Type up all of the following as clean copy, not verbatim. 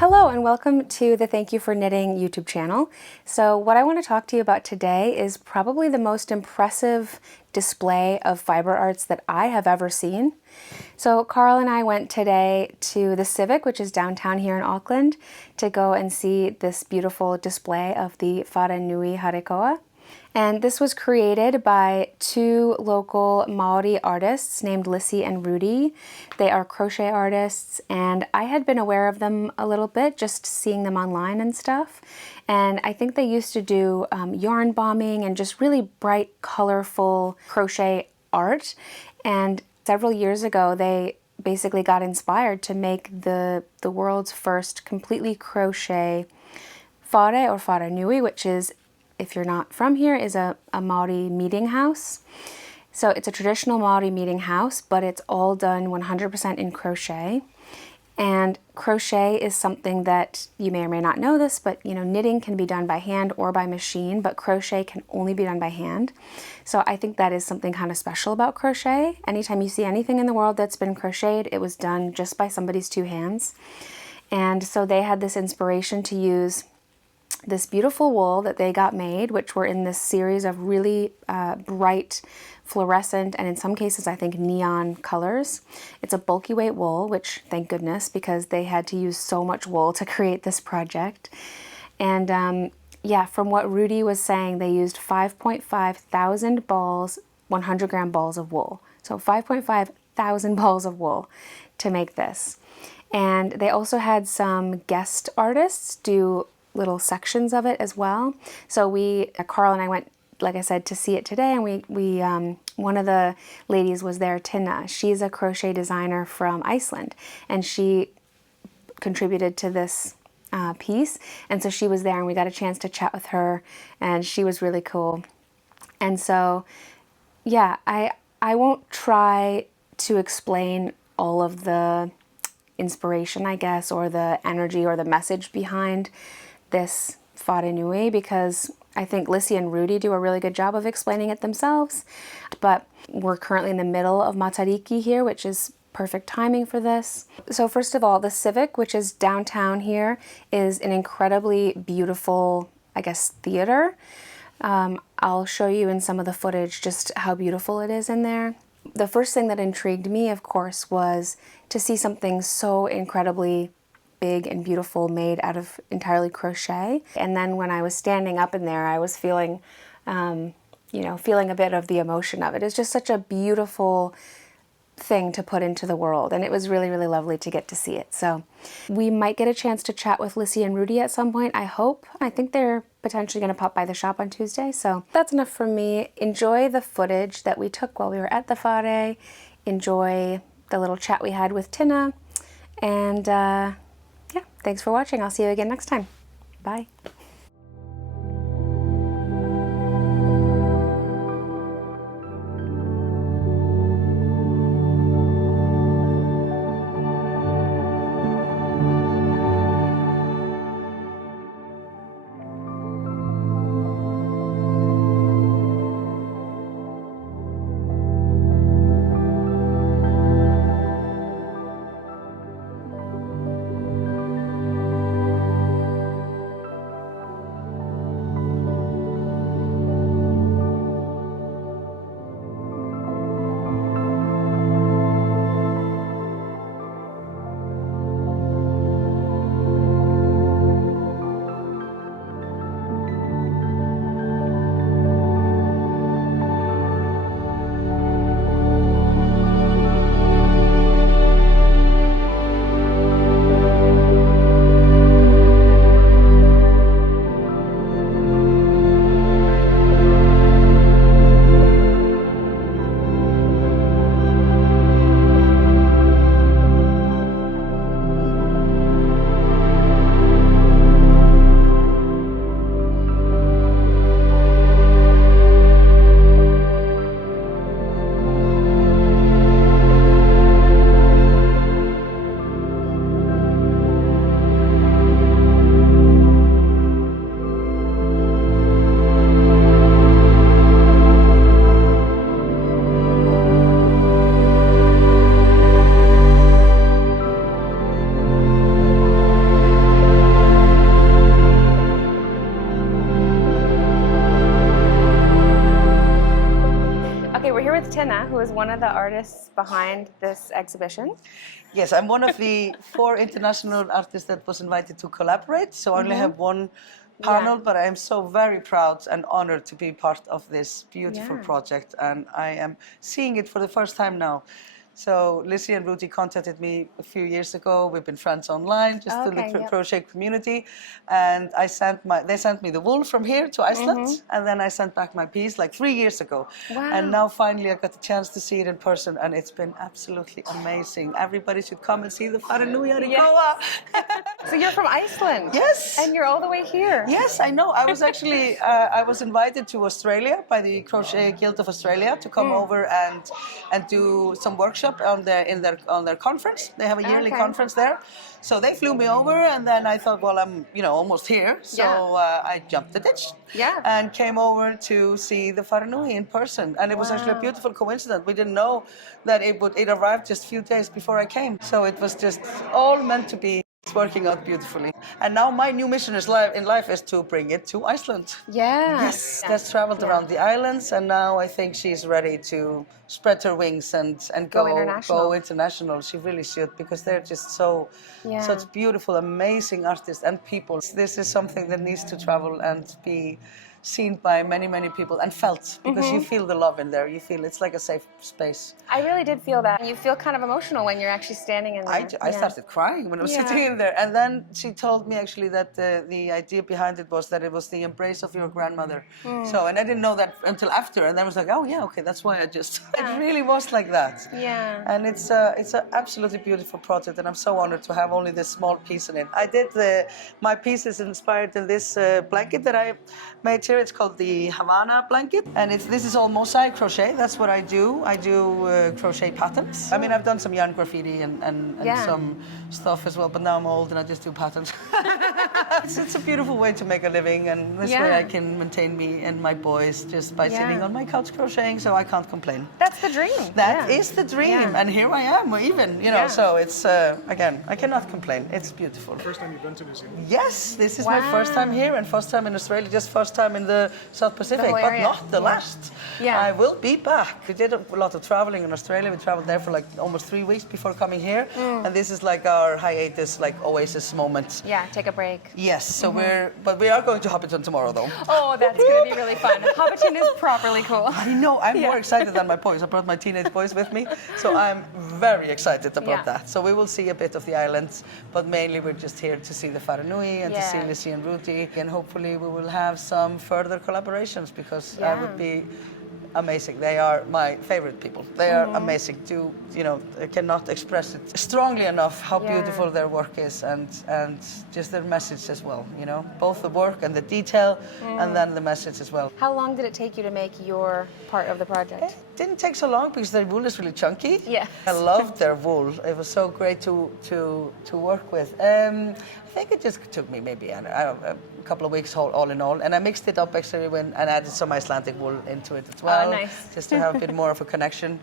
Hello and welcome to the Thank You for Knitting YouTube channel. So what I want to talk to you about today is probably the most impressive display of fiber arts that I have ever seen. So Carl and I went today to the Civic, which is downtown here in Auckland, to go and see this beautiful display of the Wharenui Harikoa. And this was created by two local Maori artists named Lissy and Rudi. They are crochet artists, and I had been aware of them a little bit, just seeing them online and stuff. And I think they used to do yarn bombing and just really bright, colorful crochet art. And several years ago, they basically got inspired to make the world's first completely crochet whare or wharenui, which is, if you're not from here, is a Maori meeting house. So it's a traditional Maori meeting house, but it's all done 100% in crochet. And crochet is something that you may or may not know this, but knitting can be done by hand or by machine, but crochet can only be done by hand. So I think that is something kind of special about crochet. Anytime you see anything in the world that's been crocheted, it was done just by somebody's two hands. And so they had this inspiration to use this beautiful wool that they got made, which were in this series of really bright fluorescent, and in some cases I think neon colors. It's a bulky weight wool, which thank goodness, because they had to use so much wool to create this project. And yeah, from what Rudi was saying, they used 5.5 thousand balls, 100-gram balls of wool. So 5.5 thousand balls of wool to make this. And they also had some guest artists do little sections of it as well. So Carl and I went, like I said, to see it today, and we one of the ladies was there, Tinna. She's a crochet designer from Iceland, and she contributed to this piece, and so she was there, and we got a chance to chat with her, and she was really cool. And so, yeah, I won't try to explain all of the inspiration, I guess, or the energy or the message behind this wharenui, because I think Lissy and Rudi do a really good job of explaining it themselves. But we're currently in the middle of Matariki here, which is perfect timing for this. So first of all, the Civic, which is downtown here, is an incredibly beautiful, I guess, theater. I'll show you in some of the footage just how beautiful it is in there. The first thing that intrigued me, of course, was to see something so incredibly big and beautiful made out of entirely crochet. And then when I was standing up in there, I was feeling, feeling a bit of the emotion of it. It's just such a beautiful thing to put into the world, and it was really, really lovely to get to see it. So we might get a chance to chat with Lissy and Rudi at some point, I hope. I think they're potentially going to pop by the shop on Tuesday. So that's enough from me. Enjoy the footage that we took while we were at the whare. Enjoy the little chat we had with Tinna. And yeah, thanks for watching. I'll see you again next time. Bye. with Tinna, who is one of the artists behind this exhibition. Yes, I'm one of the 4 international artists that was invited to collaborate. So I only have one Parnell, but I am so very proud and honored to be part of this beautiful project. And I am seeing it for the first time now. So Lissy and Rudi contacted me a few years ago. We've been friends online, just in the crochet community. And they sent me the wool from here to Iceland. And then I sent back my piece like 3 years ago. Wow. And now finally I got the chance to see it in person. And it's been absolutely amazing. Everybody should come and see the Wharenui Harikoa. So you're from Iceland? Yes. And you're all the way here? Yes, I know. I was actually, I was invited to Australia by the Crochet Guild of Australia to come over and do some workshop on their conference. They have a yearly conference there. So they flew me over, and then I thought, well, I'm almost here. So I jumped the ditch and came over to see the Wharenui in person. And it was actually a beautiful coincidence. We didn't know that it arrived just a few days before I came. So it was just all meant to be. It's working out beautifully. And now my new mission in life is to bring it to Iceland. Yeah. Yes, that's traveled around the islands, and now I think she's ready to spread her wings and go international. She really should, because they're just such beautiful, amazing artists and people. This is something that needs to travel and be seen by many, many people and felt, because you feel the love in there. You feel it's like a safe space. I really did feel that. You feel kind of emotional when you're actually standing in there. I started crying when I was sitting in there. And then she told me actually that the idea behind it was that it was the embrace of your grandmother. So, and I didn't know that until after. And then I was like, oh yeah, okay, that's why I just, it really was like that. Yeah. And it's an absolutely beautiful project, and I'm so honored to have only this small piece in it. I did my piece is inspired in this blanket that I made here. It's called the Havana blanket, and this is all mosaic crochet. That's what I do. I do crochet patterns. I mean, I've done some yarn graffiti and some stuff as well, but now I'm old and I just do patterns. It's a beautiful way to make a living, and this way I can maintain me and my boys just by sitting on my couch crocheting, so I can't complain. That's the dream. That is the dream, and here I am, even, so it's, again, I cannot complain. It's beautiful. First time you've been to New Zealand? Yes, this is my first time here and first time in Australia, just first time in the South Pacific, but not the last. I will be back. We did a lot of traveling in Australia. We traveled there for like almost 3 weeks before coming here, and this is like our hiatus, like oasis moment. Yeah, take a break. Yes, so we are going to Hobbiton tomorrow, though. Oh, that's going to be really fun. Hobbiton is properly cool. I know, I'm more excited than my boys. I brought my teenage boys with me, so I'm very excited about that. So we will see a bit of the islands, but mainly we're just here to see the Wharenui and to see Lissy and Rudi, and hopefully we will have some further collaborations, because that would be amazing. They are my favorite people. They are amazing. I cannot express it strongly enough how beautiful their work is, and just their message as well. Both the work and the detail, and then the message as well. How long did it take you to make your part of the project? It didn't take so long, because their wool is really chunky. Yeah. I loved their wool. It was so great to work with. I think it just took me maybe a couple of weeks all in all, and I mixed it up actually and added some Icelandic wool into it as well. Oh, nice. Just to have a bit more of a connection.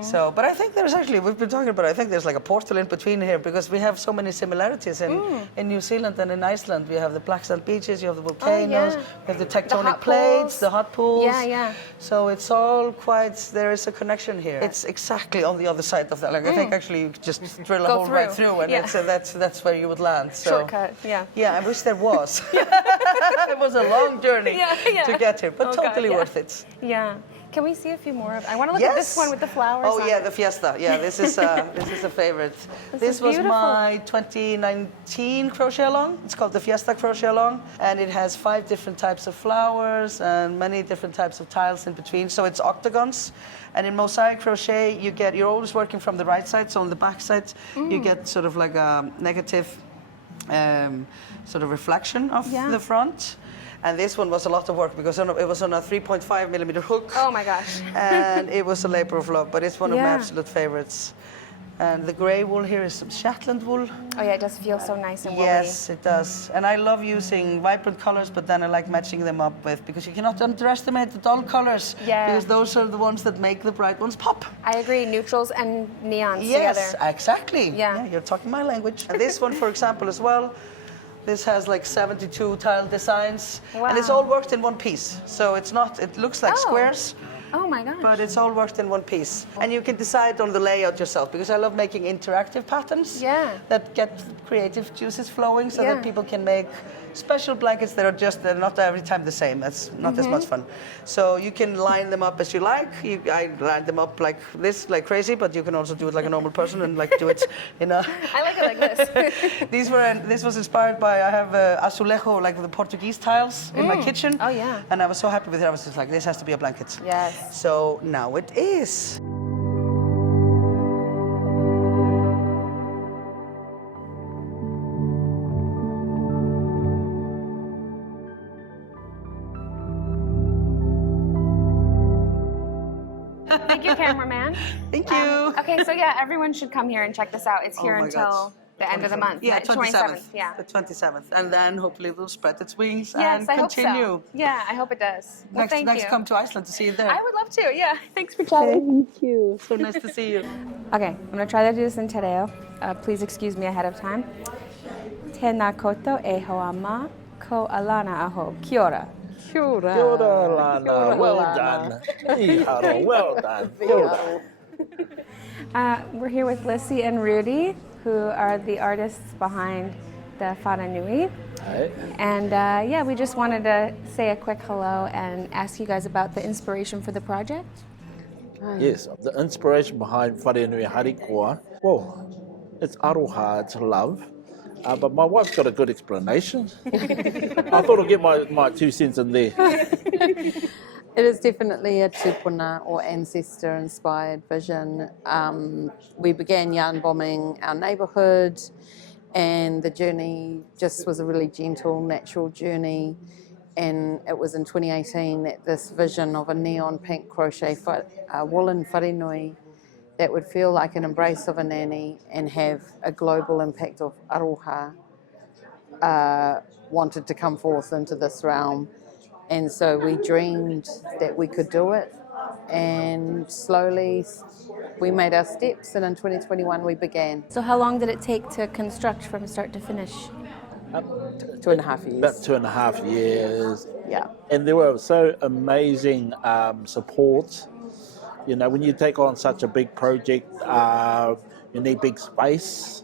So, but I think there's actually, we've been talking about, I think there's like a portal in between here, because we have so many similarities in New Zealand and in Iceland. We have the black sand beaches, you have the volcanoes, you have the tectonic plates, the hot pools. Yeah. So it's all quite, there is a connection here. It's exactly on the other side of that. Like I think actually you could just drill a hole right through, and that's where you would land. So. Shortcut, Yeah, I wish there was. It was a long journey to get here, but totally worth it. Yeah. Can we see a few more? I want to look at this one with the flowers. Oh on yeah, it. the fiesta. Yeah, this is a favorite. This was my 2019 crochet along. It's called the Fiesta crochet along, and it has 5 different types of flowers and many different types of tiles in between. So it's octagons. And in mosaic crochet, you're always working from the right side. So on the back side, you get sort of like a negative sort of reflection of the front. And this one was a lot of work, because it was on a 3.5 millimeter hook. Oh my gosh. And it was a labor of love, but it's one of my absolute favorites. And the grey wool here is some Shetland wool. Oh yeah, it does feel so nice and woolly. Yes, it does. And I love using vibrant colors, but then I like matching them up with, because you cannot underestimate the dull colors. Yeah. Because those are the ones that make the bright ones pop. I agree, neutrals and neons together. Yes, exactly. Yeah, you're talking my language. And this one, for example, as well, this has like 72 tile designs, and it's all worked in one piece. So it's not, it looks like squares, Oh my gosh. But it's all worked in one piece. And you can decide on the layout yourself, because I love making interactive patterns that get creative juices flowing so that people can make special blankets that are they're not every time the same. That's not as much fun. So you can line them up as you like. I line them up like this, like crazy, but you can also do it like a normal person and like do it in a... I like it like this. This was inspired by, I have azulejo, like the Portuguese tiles in my kitchen. Oh yeah. And I was so happy with it. I was just like, this has to be a blanket. Yes. So now it is. Thank you, cameraman. Thank you. Okay, so yeah, everyone should come here and check this out. It's here my until God. the end of the month. Yeah, right? 27th. Yeah. The 27th. And then hopefully it will spread its wings Yes, and I continue. hope so. Yeah, I hope it does. Well, thank Next you. come to Iceland to see you there. I would love to. Yeah. Thanks for chatting. Thank you. So nice to see you. Okay, I'm gonna try to do this in Te Reo. Please excuse me ahead of time. Tēnā koutou e hoa ma, ko alana aho. Kia ora. Kia ora. Kia ora, Lana. Well done. Iharo, well done. Kia ora. We're here with Lissy and Rudi, who are the artists behind the Wharenui. Hey. And yeah, we just wanted to say a quick hello and ask you guys about the inspiration for the project. Yes, the inspiration behind Wharenui Harikoa, well, it's aroha, it's love. But my wife's got a good explanation. I thought I'd get my 2 cents in there. It is definitely a tupuna or ancestor-inspired vision. We began yarn bombing our neighbourhood, and the journey just was a really gentle, natural journey. And it was in 2018 that this vision of a neon pink crochet woolen wharenui that would feel like an embrace of a nanny and have a global impact of aroha wanted to come forth into this realm. And so we dreamed that we could do it, and slowly we made our steps, and in 2021 we began. So how long did it take to construct from start to finish? 2.5 years. About 2.5 years. Yeah. And there were so amazing support. You know, when you take on such a big project, you need big space.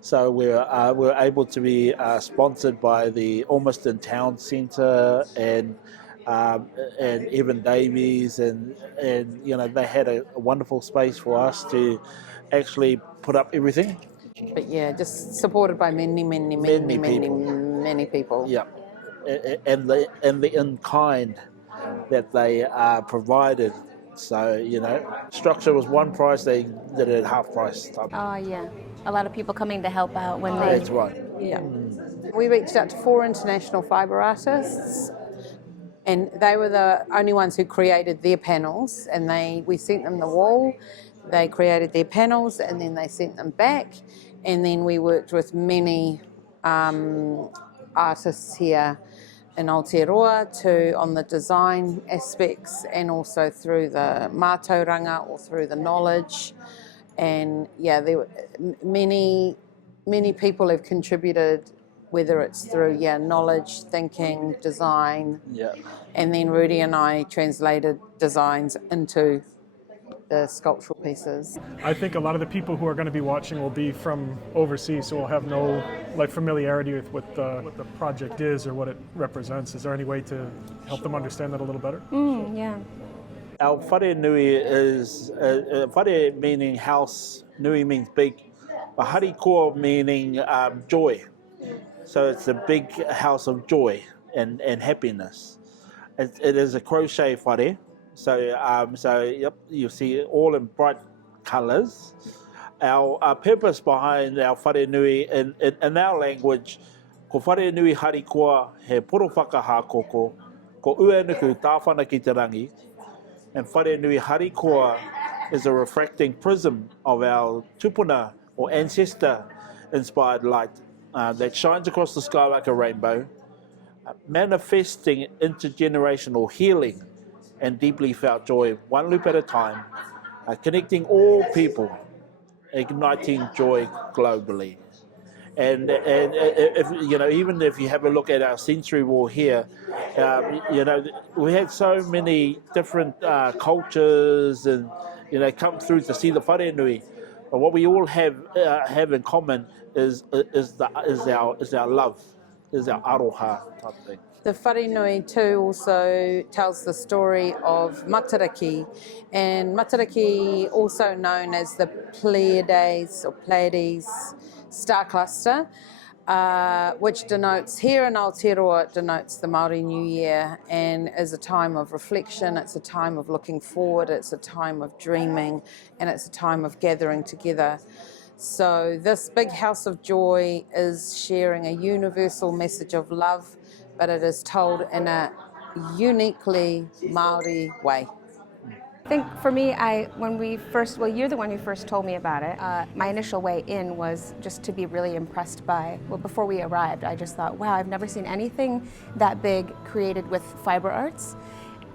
So we're able to be sponsored by the Almost Town Centre and Evan Davies, and you know, they had a wonderful space for us to actually put up everything. But yeah, just supported by many people. Yeah, and the in kind that they provided. So, you know, structure was one price, they did it at half price. Oh yeah, a lot of people coming to help out when they... That's right. Yeah. We reached out to 4 international fibre artists, and they were the only ones who created their panels, and we sent them the wool, they created their panels, and then they sent them back, and then we worked with many artists here in Aotearoa on the design aspects, and also through the mātauranga or through the knowledge. And yeah, there were many people have contributed, whether it's through knowledge, thinking, design. Yeah. And then Rudi and I translated designs into the sculptural pieces. I think a lot of the people who are going to be watching will be from overseas, so will have no familiarity with what the project is or what it represents. Is there any way to help them understand that a little better? Yeah. Our Wharenui is, whare meaning house, nui means big, but harikoa meaning joy. So it's a big house of joy and happiness. It is a crochet whare. So, yep, you see all in bright colours. Our purpose behind our wharenui in our language, ko wharenui harikoa he poro whakahākoko, ko uanuku tāwhana ki te rangi, and wharenui harikoa is a refracting prism of our tupuna or ancestor-inspired light that shines across the sky like a rainbow, manifesting intergenerational healing and deeply felt joy, one loop at a time, connecting all people, igniting joy globally. And if you know, even if you have a look at our sensory wall here, you know, we had so many different cultures and come through to see the Wharenui. But what we all have in common is our love, is our aroha type thing. The Wharenui too also tells the story of Matariki, and Matariki, also known as the Pleiades or Pleiades star cluster, which denotes, here in Aotearoa, it denotes the Māori New Year, and is a time of reflection, it's a time of looking forward, it's a time of dreaming, and it's a time of gathering together. So this big house of joy is sharing a universal message of love, but it is told in a uniquely Māori way. I think for me, you're the one who first told me about it. My initial way in was just to be really impressed by, well, before we arrived, I just thought, wow, I've never seen anything that big created with fiber arts.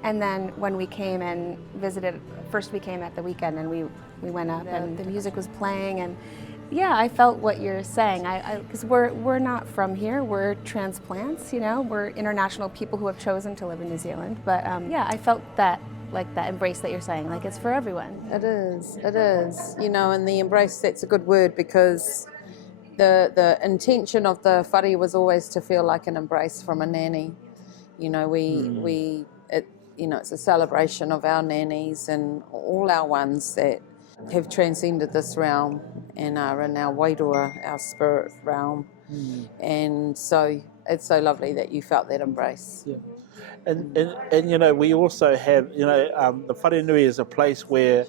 And then when we came and visited, first we came at the weekend and we went up and the music was playing, and yeah, I felt what you're saying. Because we're not from here, we're transplants, we're international people who have chosen to live in New Zealand. But yeah, I felt that, like that embrace that you're saying, like it's for everyone. It is, and the embrace, that's a good word, because the intention of the whare was always to feel like an embrace from a nanny. It's a celebration of our nannies and all our ones that have transcended this realm and are in our wairua, our spirit realm. And so it's so lovely that you felt that embrace. Yeah. And we also have, the Wharenui is a place where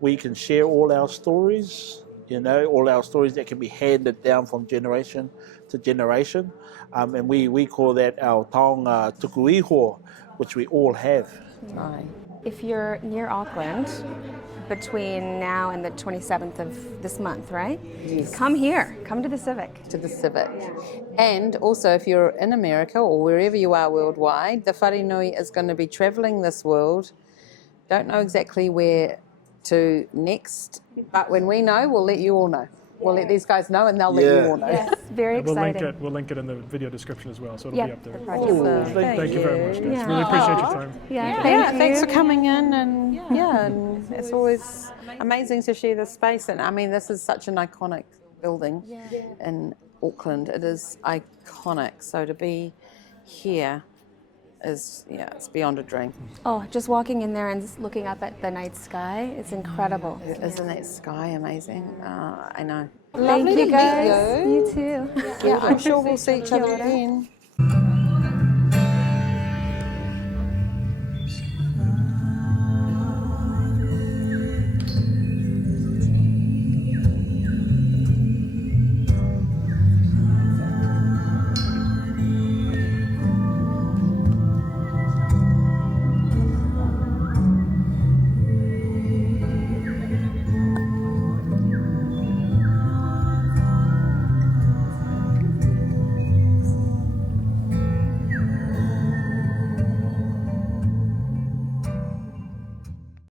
we can share all our stories, all our stories that can be handed down from generation to generation. And we call that our taonga tuku iho, which we all have. Right. If you're near Auckland, between now and the 27th of this month, right? Yes. Come here. Come to the Civic. To the Civic. And also, if you're in America or wherever you are worldwide, the Wharenui is going to be travelling this world. Don't know exactly where to next, but when we know, we'll let you all know. We'll let these guys know and they'll let you all know. Yes, very exciting. We'll link it in the video description as well, so it'll be up there. Awesome. Thank you very much, guys. Yeah. Really appreciate your time. Yeah, Thanks for coming in, and and it's always amazing to share this space. And I mean, this is such an iconic building in Auckland. It is iconic. So to be here is, it's beyond a dream. Oh, just walking in there and just looking up at the night sky, it's incredible. Isn't that sky amazing? I know. Thank Lovely you to guys. meet you. You too. Yeah, I'm sure we'll see each other again.